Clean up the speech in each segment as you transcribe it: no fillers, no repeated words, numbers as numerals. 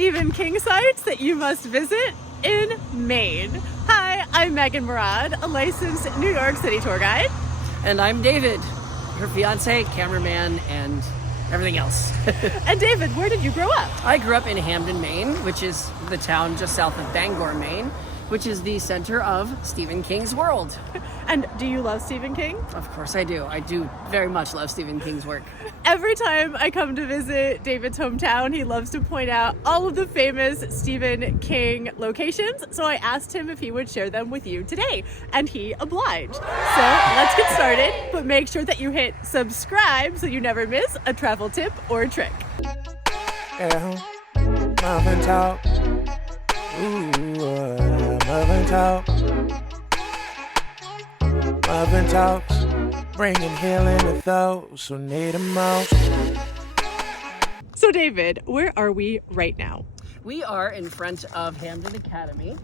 Stephen King sites that you must visit in Maine. Hi, I'm Megan Murad, a licensed New York City tour guide. And I'm David, her fiance, cameraman, and everything else. And David, where did you grow up? I grew up in Hampden, Maine, which is the town just south of Bangor, Maine, which is the center of Stephen King's world. And do you love Stephen King? Of course I do. I do very much love Stephen King's work. Every time I come to visit David's hometown, he loves to point out all of the famous Stephen King locations. So I asked him if he would share them with you today, and he obliged. So let's get started, but make sure that you hit subscribe so you never miss a travel tip or a trick. Yeah, muffin talk. Ooh, muffin talk. Muffin talks, bringing healing to those who need them most. So David, where are we right now? We are in front of Hampden Academy.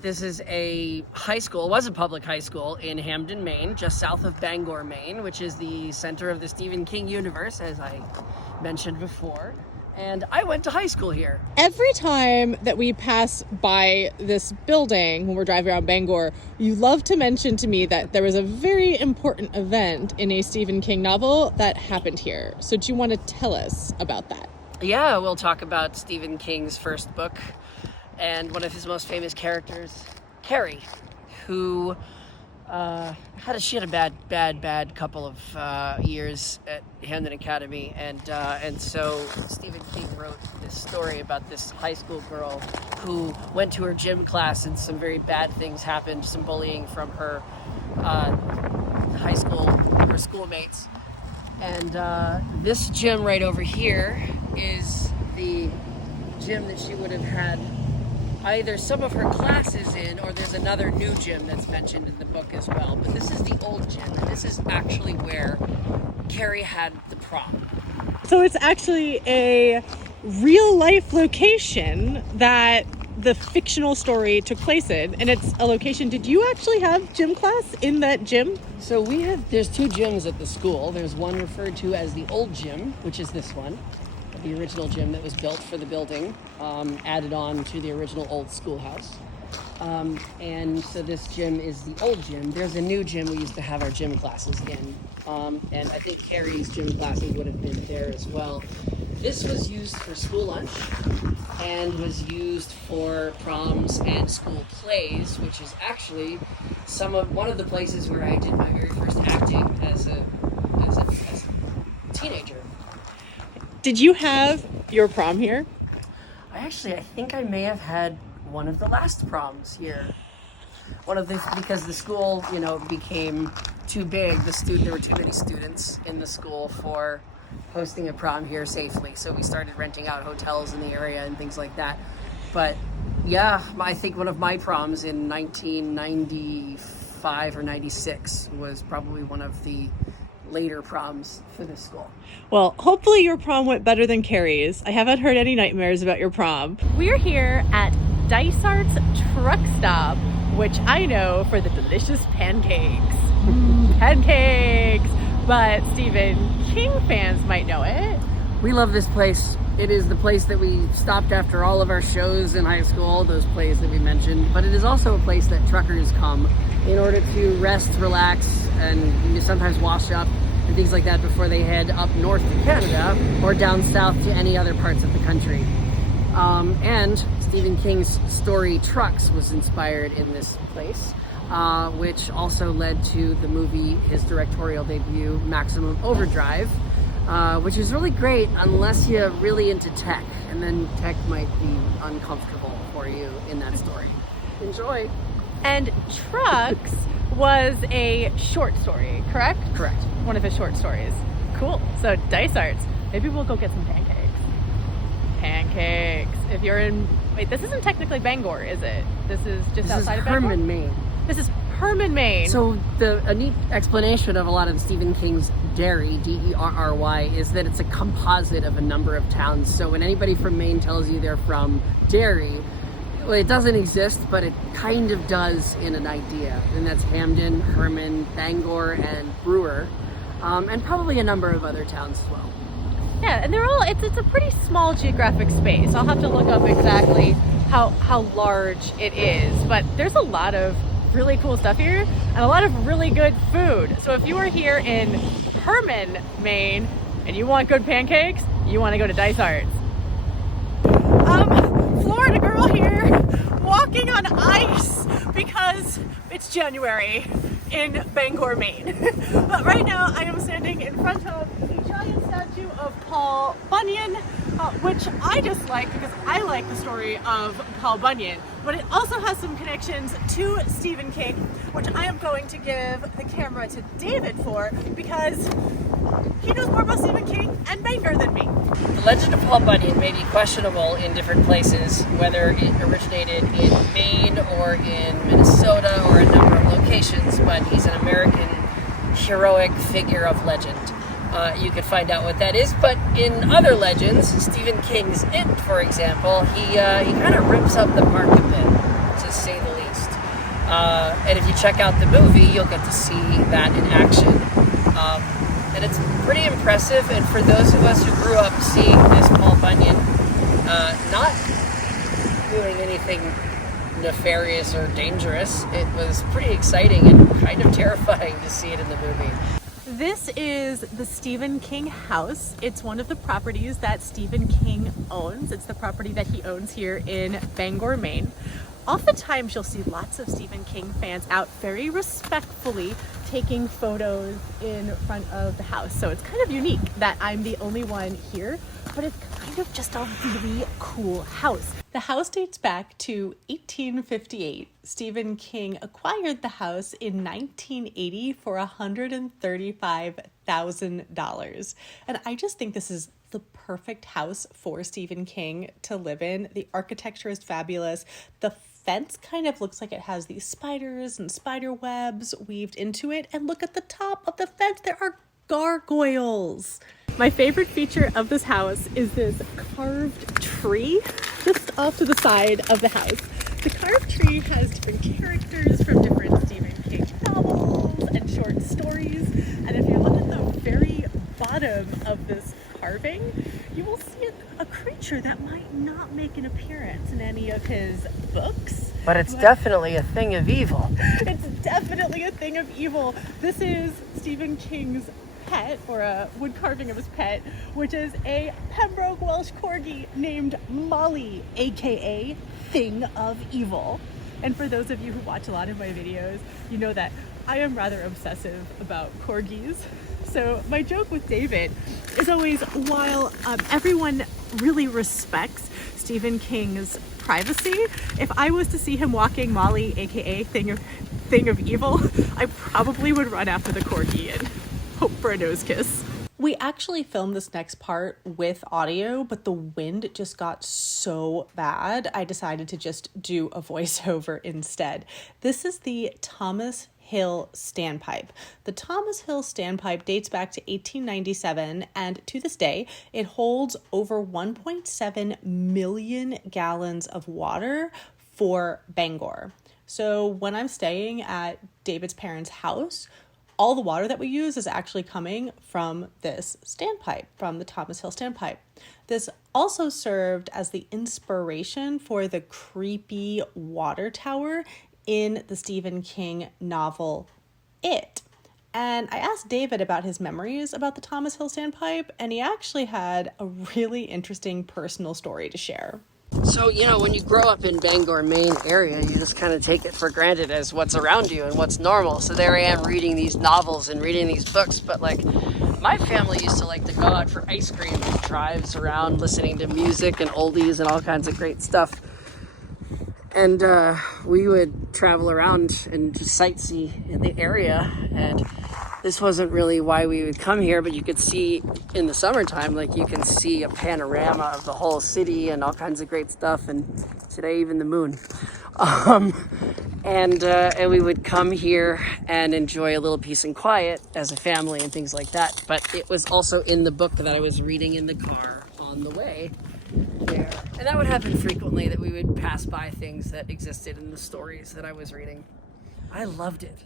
This is a high school, was a public high school in Hampden, Maine, just south of Bangor, Maine, which is the center of the Stephen King universe, as I mentioned before. And I went to high school here. Every time that we pass by this building when we're driving around Bangor, you love to mention to me that there was a very important event in a Stephen King novel that happened here. So do you want to tell us about that? Yeah, we'll talk about Stephen King's first book and one of his most famous characters, Carrie, who she had a bad couple of years at Hampden Academy, and so Stephen King wrote this story about this high school girl who went to her gym class and some very bad things happened, some bullying from her high school, her schoolmates. And this gym right over here is the gym that she would have had either some of her classes in, or there's another new gym that's mentioned in the book as well. But this is the old gym, and this is actually where Carrie had the prom. So it's actually a real life location that the fictional story took place in, and it's a location. Did you actually have gym class in that gym? So there's two gyms at the school. There's one referred to as the old gym, which is this one, the original gym that was built for the building, added on to the original old schoolhouse. And so this gym is the old gym. There's a new gym we used to have our gym classes in. And I think Carrie's gym classes would have been there as well. This was used for school lunch and was used for proms and school plays, which is actually one of the places where I did my very first acting as a teenager. Did you have your prom here? I think I may have had one of the last proms here. Because the school, became too big. There were too many students in the school for hosting a prom here safely. So we started renting out hotels in the area and things like that. But yeah, I think one of my proms in 1995 or 96 was probably one of the later proms for this school. Well, hopefully your prom went better than Carrie's. I haven't heard any nightmares about your prom. We're here at Dysart's truck stop, which I know for the delicious pancakes. Pancakes! But Stephen King fans might know it. We love this place. It is the place that we stopped after all of our shows in high school, those plays that we mentioned, but it is also a place that truckers come in order to rest, relax, and sometimes wash up and things like that before they head up north to Canada or down south to any other parts of the country. And Stephen King's story Trucks was inspired in this place, which also led to the movie, his directorial debut, Maximum Overdrive, which is really great unless you're really into tech, and then tech might be uncomfortable for you in that story. Enjoy. And Trucks was a short story, correct? Correct. One of his short stories. Cool. So Dysart's. Maybe we'll go get some pancakes. Pancakes. If you're in... Wait, this isn't technically Bangor, is it? This is just outside of Bangor? Herman, Maine. This is Herman, Maine. So a neat explanation of a lot of Stephen King's Derry, D-E-R-R-Y, is that it's a composite of a number of towns. So when anybody from Maine tells you they're from Derry, well, it doesn't exist, but it kind of does in an idea. And that's Hampden, Herman, Bangor, and Brewer, and probably a number of other towns as well. Yeah, and they're all, it's a pretty small geographic space. I'll have to look up exactly how large it is, but there's a lot of really cool stuff here and a lot of really good food. So if you are here in Hampden, Maine, and you want good pancakes, you want to go to Dysart. Florida girl here, walking on ice because it's January in Bangor, Maine. But right now I am standing in front of a giant statue of Paul Bunyan, which I just like because I like the story of Paul Bunyan, but it also has some connections to Stephen King, which I am going to give the camera to David for because he knows more about Stephen King and Bangor than me. The legend of Paul Bunyan may be questionable in different places, whether it originated in Maine or in Minnesota or a number of locations, but he's an American heroic figure of legend. You could find out what that is, but in other legends, Stephen King's It, for example, he kind of rips up the park a bit, to say the least. And if you check out the movie, you'll get to see that in action. And it's pretty impressive, and for those of us who grew up seeing this Paul Bunyan not doing anything nefarious or dangerous, it was pretty exciting and kind of terrifying to see it in the movie. This is the Stephen King house. It's one of the properties that Stephen King owns. It's the property that he owns here in Bangor, Maine. Oftentimes you'll see lots of Stephen King fans out very respectfully taking photos in front of the house. So it's kind of unique that I'm the only one here, but it's kind of just a really cool house. The house dates back to 1858. Stephen King acquired the house in 1980 for $135,000. And I just think this is the perfect house for Stephen King to live in. The architecture is fabulous. The fence kind of looks like it has these spiders and spider webs weaved into it. And look at the top of the fence, there are gargoyles. My favorite feature of this house is this carved tree just off to the side of the house. The carved tree has different characters from different Stephen King novels and short stories. And if you look at the very bottom of this carving, you will see a creature that might not make an appearance in any of his books. But it's definitely a thing of evil. It's definitely a thing of evil. This is Stephen King's pet, or a wood carving of his pet, which is a Pembroke Welsh Corgi named Molly, aka Thing of Evil. And for those of you who watch a lot of my videos, you know that I am rather obsessive about corgis. So my joke with David is always, while everyone really respects Stephen King's privacy, if I was to see him walking Molly, aka Thing of Evil, I probably would run after the corgi and hope for a nose kiss. We actually filmed this next part with audio, but the wind just got so bad, I decided to just do a voiceover instead. This is the Thomas Hill Standpipe. The Thomas Hill Standpipe dates back to 1897, and to this day, it holds over 1.7 million gallons of water for Bangor. So when I'm staying at David's parents' house, all the water that we use is actually coming from this standpipe, from the Thomas Hill Standpipe. This also served as the inspiration for the creepy water tower in the Stephen King novel, It. And I asked David about his memories about the Thomas Hill Standpipe, and he actually had a really interesting personal story to share. So, when you grow up in Bangor, Maine area, you just kind of take it for granted as what's around you and what's normal. So there I am reading these novels and reading these books, but my family used to like to go out for ice cream and drives around listening to music and oldies and all kinds of great stuff. And we would travel around and just sightsee in the area, and this wasn't really why we would come here, but you could see in the summertime, you can see a panorama of the whole city and all kinds of great stuff, and today even the moon. And we would come here and enjoy a little peace and quiet as a family and things like that. But it was also in the book that I was reading in the car on the way there. And that would happen frequently, that we would pass by things that existed in the stories that I was reading. I loved it.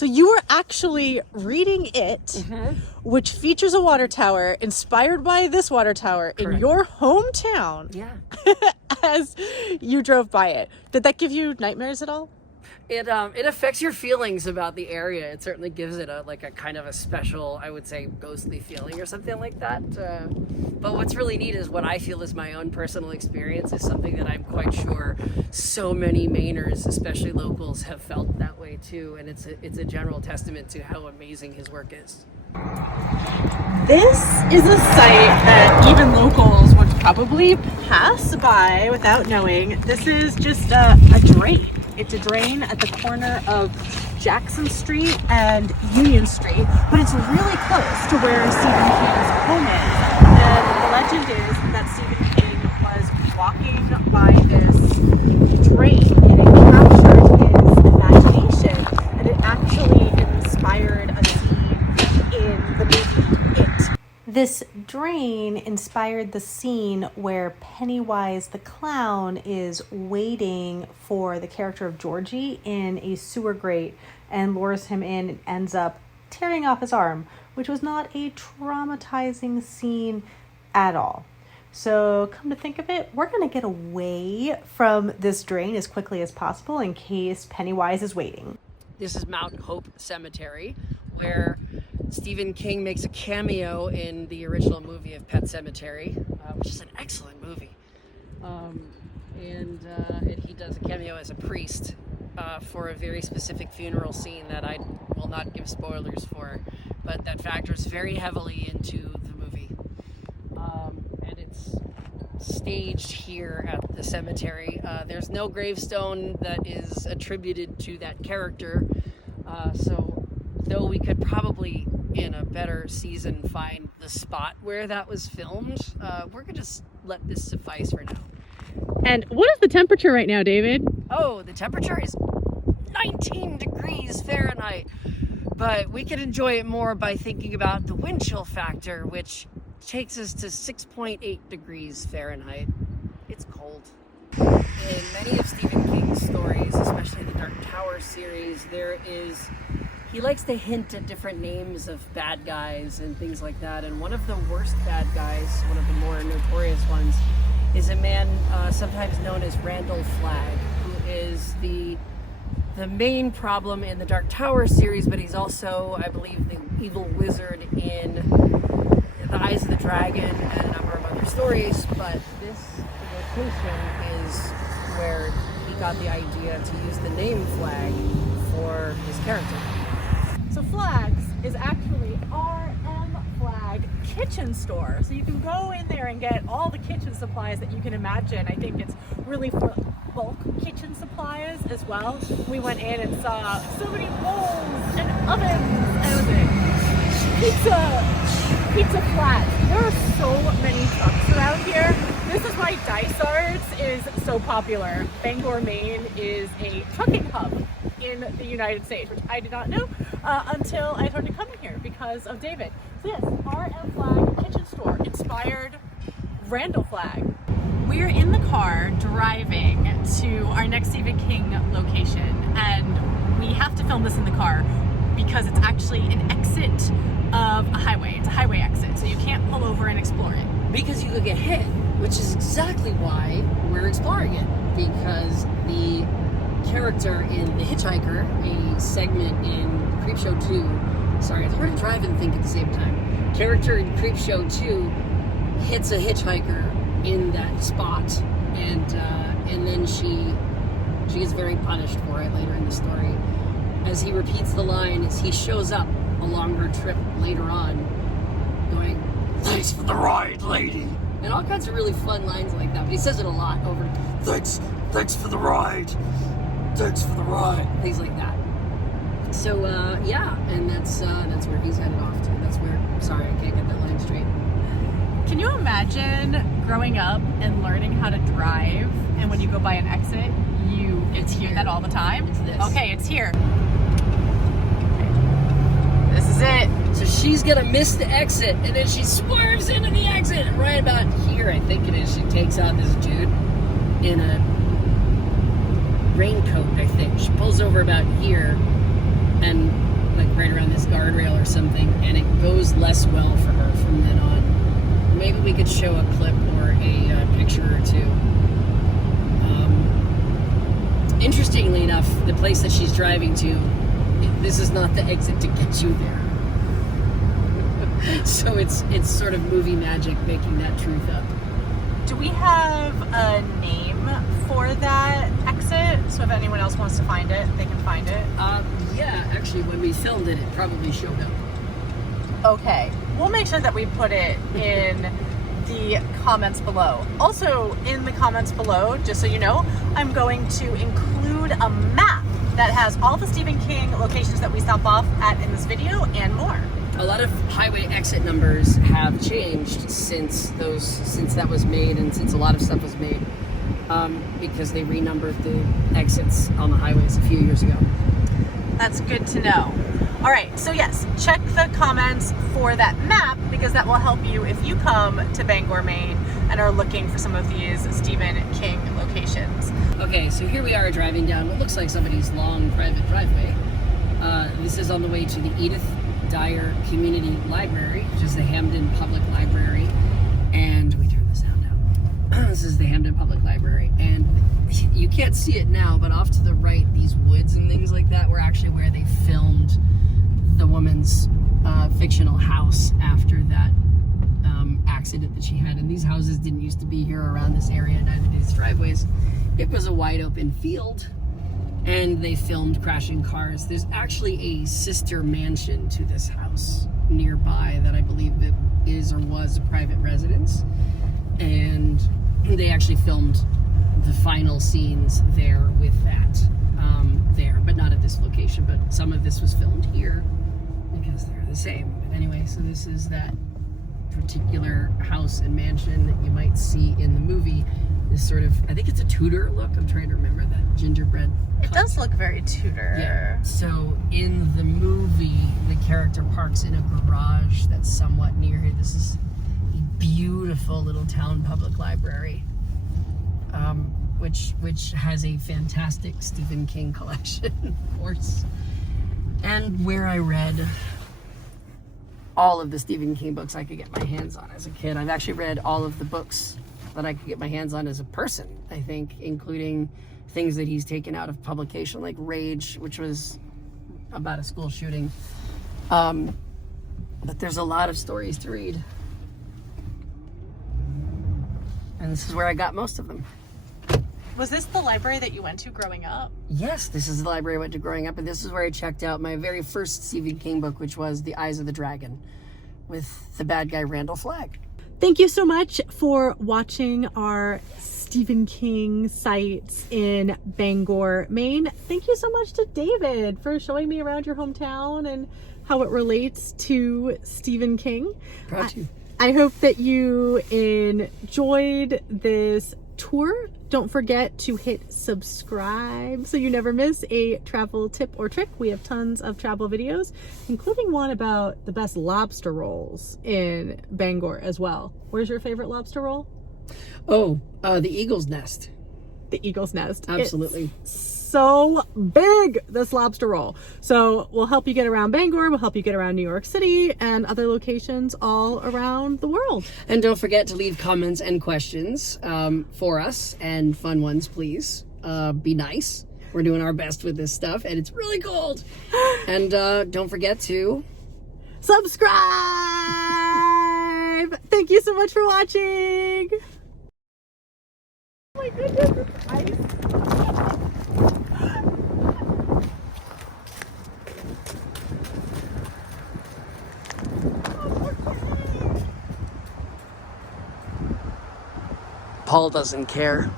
So you were actually reading it, which features a water tower inspired by this water tower in your hometown. Yeah. As you drove by it. Did that give you nightmares at all? It affects your feelings about the area. It certainly gives it a kind of a special, I would say, ghostly feeling or something like that. But what's really neat is what I feel is my own personal experience is something that I'm quite sure so many Mainers, especially locals, have felt that way too. And it's a general testament to how amazing his work is. This is a site that even locals would probably pass by without knowing. This is just a drain. It's a drain at the corner of Jackson Street and Union Street, but it's really close to where Stephen King's home is. And the legend is that Stephen King was walking by this drain and it captured his imagination, and it actually inspired a scene in the movie It. This drain inspired the scene where Pennywise the clown is waiting for the character of Georgie in a sewer grate and lures him in and ends up tearing off his arm, which was not a traumatizing scene at all. So come to think of it, we're going to get away from this drain as quickly as possible in case Pennywise is waiting. This is Mount Hope Cemetery, where Stephen King makes a cameo in the original movie of Pet Sematary, which is an excellent movie. And he does a cameo as a priest for a very specific funeral scene that I will not give spoilers for, but that factors very heavily into the movie. And it's staged here at the cemetery. There's no gravestone that is attributed to that character, so though we could probably in a better season find the spot where that was filmed, we're gonna just let this suffice for now. And what is the temperature right now, David? Oh, the temperature is 19 degrees Fahrenheit, but we can enjoy it more by thinking about the wind chill factor, which takes us to 6.8 degrees Fahrenheit. It's cold. In many of Stephen King's stories, especially the Dark Tower series, he likes to hint at different names of bad guys and things like that. And one of the worst bad guys, one of the more notorious ones, is a man sometimes known as Randall Flagg, who is the main problem in the Dark Tower series, but he's also, I believe, the evil wizard in The Eyes of the Dragon and a number of other stories. But this location is where he got the idea to use the name Flagg for his character. So Flagg's is actually RM Flagg kitchen store. So you can go in there and get all the kitchen supplies that you can imagine. I think it's really for bulk kitchen supplies as well. We went in and saw so many bowls and ovens and pizza flats. There are so many trucks around here. This is why Dysart is so popular. Bangor, Maine is a trucking hub in the United States, which I did not know until I started coming here because of David. So yes, RM Flagg kitchen store inspired Randall Flagg. We're in the car driving to our next Stephen King location, and we have to film this in the car because it's actually an exit of a highway. It's a highway exit, so you can't pull over and explore it. Because you could get hit, which is exactly why we're exploring it. Because the character in The Hitchhiker, a segment in Creepshow 2, sorry, it's hard to drive and think at the same time. Character in Creepshow 2 hits a hitchhiker in that spot, and then she gets very punished for it later in the story. As he repeats the line, as he shows up along her trip later on, going, "Thanks for the ride, lady," and all kinds of really fun lines like that. But he says it a lot over, "Thanks for the ride, thanks for the ride," things like that. So yeah, and that's where he's headed off to. That's where. Sorry, I can't get that line straight. Can you imagine growing up and learning how to drive, and when you go by an exit, you get to hear that all the time? It's this. Okay, it's here. This is it. So she's gonna miss the exit, and then she swerves into the exit, and right about here, I think it is, she takes out this dude in a raincoat, I think. She pulls over about here, and right around this guardrail or something, and it goes less well for her from then on. Maybe we could show a clip or a picture or two. Interestingly enough, the place that she's driving to, this is not the exit to get you there. So it's sort of movie magic making that truth up. Do we have a name for that exit? So if anyone else wants to find it, they can find it? Yeah, actually, when we filmed it, it probably showed up. Okay. We'll make sure that we put it in the comments below. Also, in the comments below, just so you know, I'm going to include a map that has all the Stephen King locations that we stop off at in this video and more. A lot of highway exit numbers have changed since that was made, and since a lot of stuff was made, because they renumbered the exits on the highways a few years ago. That's good to know. All right, so yes, check the comments for that map, because that will help you if you come to Bangor, Maine and are looking for some of these Stephen King locations. Okay, so here we are driving down what looks like somebody's long private driveway. This is on the way to the Edythe Dyer Community Library, which is the Hampden Public Library. And we turn this down now. This is the Hampden Public Library. And you can't see it now, but off to the right, these woods and things like that were actually where they filmed the woman's fictional house after that accident that she had. And these houses didn't used to be here around this area, neither did these driveways. It was a wide open field, and they filmed crashing cars. There's actually a sister mansion to this house nearby that I believe it is or was a private residence, and they actually filmed the final scenes there with that there, but not at this location. But some of this was filmed here because they're the same. But anyway, so this is that particular house and mansion that you might see in the movie. This sort of, I think it's a Tudor look. I'm trying to remember that gingerbread cut. It does look very Tudor. Yeah. So in the movie, the character parks in a garage that's somewhat near here. This is a beautiful little town public library, which has a fantastic Stephen King collection, of course, and where I read all of the Stephen King books I could get my hands on as a kid. I've actually read all of the books that I could get my hands on as a person, I think, including things that he's taken out of publication, like Rage, which was about a school shooting. But there's a lot of stories to read. And this is where I got most of them. Was this the library that you went to growing up? Yes, this is the library I went to growing up, and this is where I checked out my very first Stephen King book, which was The Eyes of the Dragon, with the bad guy Randall Flagg. Thank you so much for watching our Stephen King sites in Bangor, Maine. Thank you so much to David for showing me around your hometown and how it relates to Stephen King. Proud to. I hope that you enjoyed this tour. Don't forget to hit subscribe so you never miss a travel tip or trick. We have tons of travel videos, including one about the best lobster rolls in Bangor as well. Where's your favorite lobster roll? Oh, the Eagle's Nest. The Eagle's Nest. Absolutely. It's so big, this lobster roll. So we'll help you get around Bangor, we'll help you get around New York City and other locations all around the world. And don't forget to leave comments and questions for us, and fun ones, please. Be nice. We're doing our best with this stuff, and it's really cold. And don't forget to subscribe. Thank you so much for watching. Oh my goodness, it's ice. Paul doesn't care.